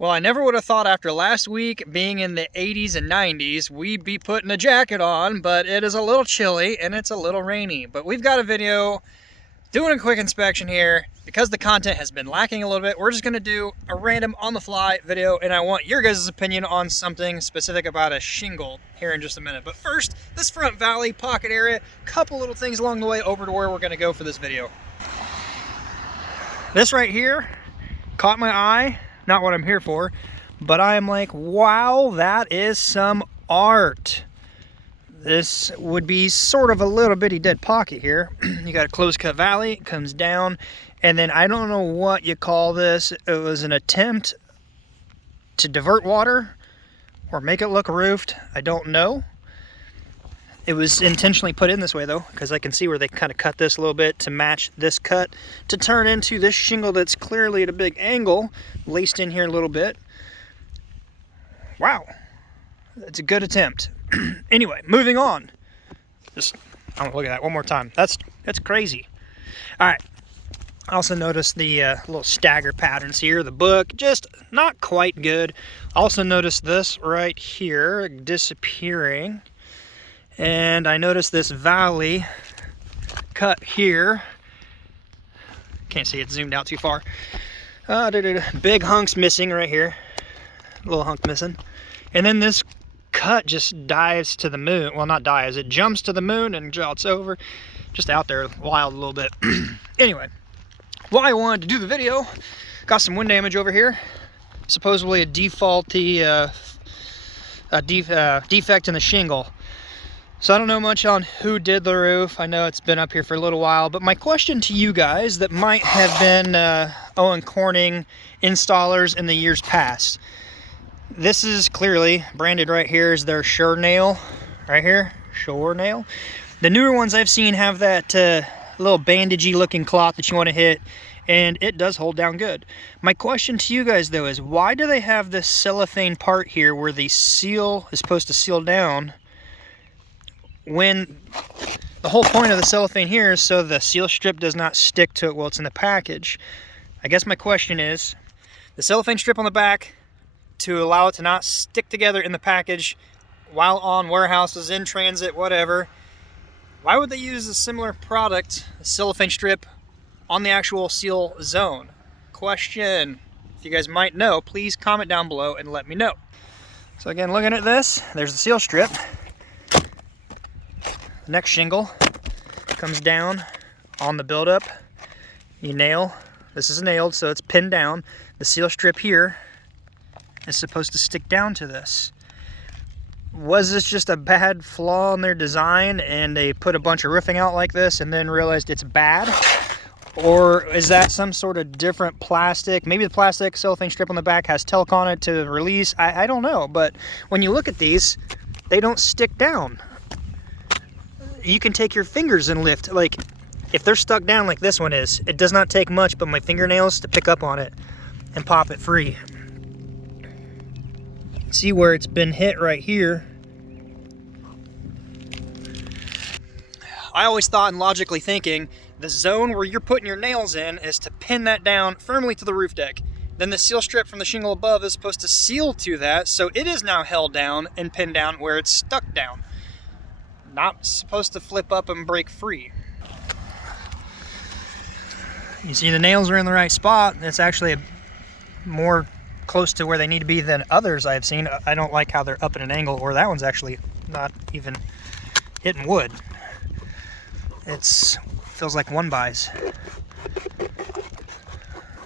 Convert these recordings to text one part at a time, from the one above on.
Well, I never would have thought after last week being in the 80s and 90s, we'd be putting a jacket on, but it is a little chilly and it's a little rainy. But we've got a video doing a quick inspection here. Because the content has been lacking a little bit, we're just gonna do a random on-the-fly video, and I want your guys' opinion on something specific about a shingle here in just a minute. But first, this front valley pocket area, couple little things along the way over to where we're gonna go for this video. This right here caught my eye. Not what I'm here for, but I'm like, wow, that is some art. This would be sort of a little bitty dead pocket here. You got a closed cut valley, it comes down, and then I don't know what you call this. It was an attempt to divert water or make it look roofed. I don't know. It was intentionally put in this way though, because I can see where they kind of cut this a little bit to match this cut to turn into this shingle that's clearly at a big angle, laced in here a little bit. Wow, that's a good attempt. Anyway, moving on. I want to look at that one more time. That's crazy. All right. I also noticed the little stagger patterns here. The book, just not quite good. Also noticed this right here disappearing. And I noticed this valley cut here. Can't see it zoomed out too far. Big hunks missing right here. Little hunk missing. And then this cut just dives to the moon. Well, not dives, it jumps to the moon and jouts over. Just out there wild a little bit. Anyway, why I wanted to do the video, got some wind damage over here. Supposedly a defaulty defect in the shingle. So I don't know much on who did the roof. I know it's been up here for a little while, but my question to you guys that might have been Owens Corning installers in the years past. This is clearly branded right here as their Sure nail, right here, Sure nail. The newer ones I've seen have that little bandagey looking cloth that you want to hit, and it does hold down good. My question to you guys though is, why do they have this cellophane part here where the seal is supposed to seal down, when the whole point of the cellophane here is so the seal strip does not stick to it while it's in the package? I guess my question is, the cellophane strip on the back to allow it to not stick together in the package while on warehouses, in transit, whatever. Why would they use a similar product, a cellophane strip, on the actual seal zone? Question. If you guys might know, please comment down below and let me know. So again, looking at this, there's the seal strip. Next shingle comes down on the buildup. You nail, this is nailed, so it's pinned down. The seal strip here is supposed to stick down to this. Was this just a bad flaw in their design and they put a bunch of roofing out like this and then realized it's bad? Or is that some sort of different plastic? Maybe the plastic cellophane strip on the back has talc on it to release. I don't know, but when you look at these, they don't stick down. You can take your fingers and lift. Like, if they're stuck down like this one is, it does not take much but my fingernails to pick up on it and pop it free. See where it's been hit right here. I always thought, and logically thinking, the zone where you're putting your nails in is to pin that down firmly to the roof deck. Then the seal strip from the shingle above is supposed to seal to that, so it is now held down and pinned down where it's stuck down. Not supposed to flip up and break free. You see the nails are in the right spot. It's actually more close to where they need to be than others I've seen. I don't like how they're up at an angle, or that one's actually not even hitting wood. It's feels like one buys.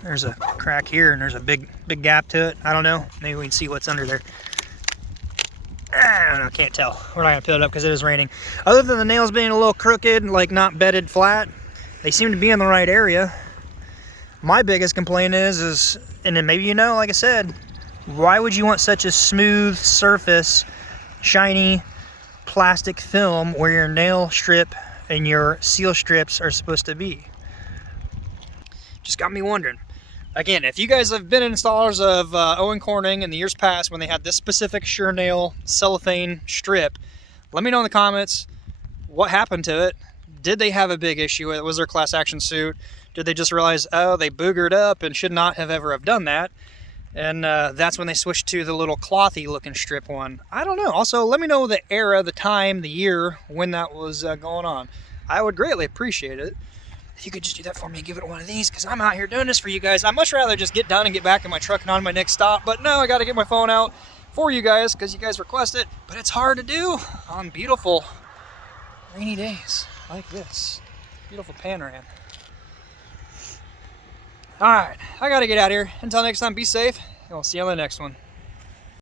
There's a crack here and there's a big gap to it. I don't know, maybe we can see what's under there. I don't know, can't tell. We're not gonna peel it up because it is raining. Other than the nails being a little crooked, like not bedded flat, they seem to be in the right area. My biggest complaint is, and then maybe you know, like I said, why would you want such a smooth surface, shiny plastic film where your nail strip and your seal strips are supposed to be? Just got me wondering. Again, if you guys have been installers of Owens Corning in the years past when they had this specific Sure nail cellophane strip, let me know in the comments what happened to it. Did they have a big issue with it? Was there a class action suit? Did they just realize, oh, they boogered up and should not have ever have done that? And that's when they switched to the little clothy looking strip one. I don't know. Also, let me know the era, the time, the year when that was going on. I would greatly appreciate it if you could just do that for me and give it one of these, because I'm out here doing this for you guys. I'd much rather just get done and get back in my truck and on my next stop. But no, I got to get my phone out for you guys because you guys request it. But it's hard to do on beautiful rainy days like this. Beautiful panorama. Alright, I gotta get out of here. Until next time, be safe, and we'll see you on the next one.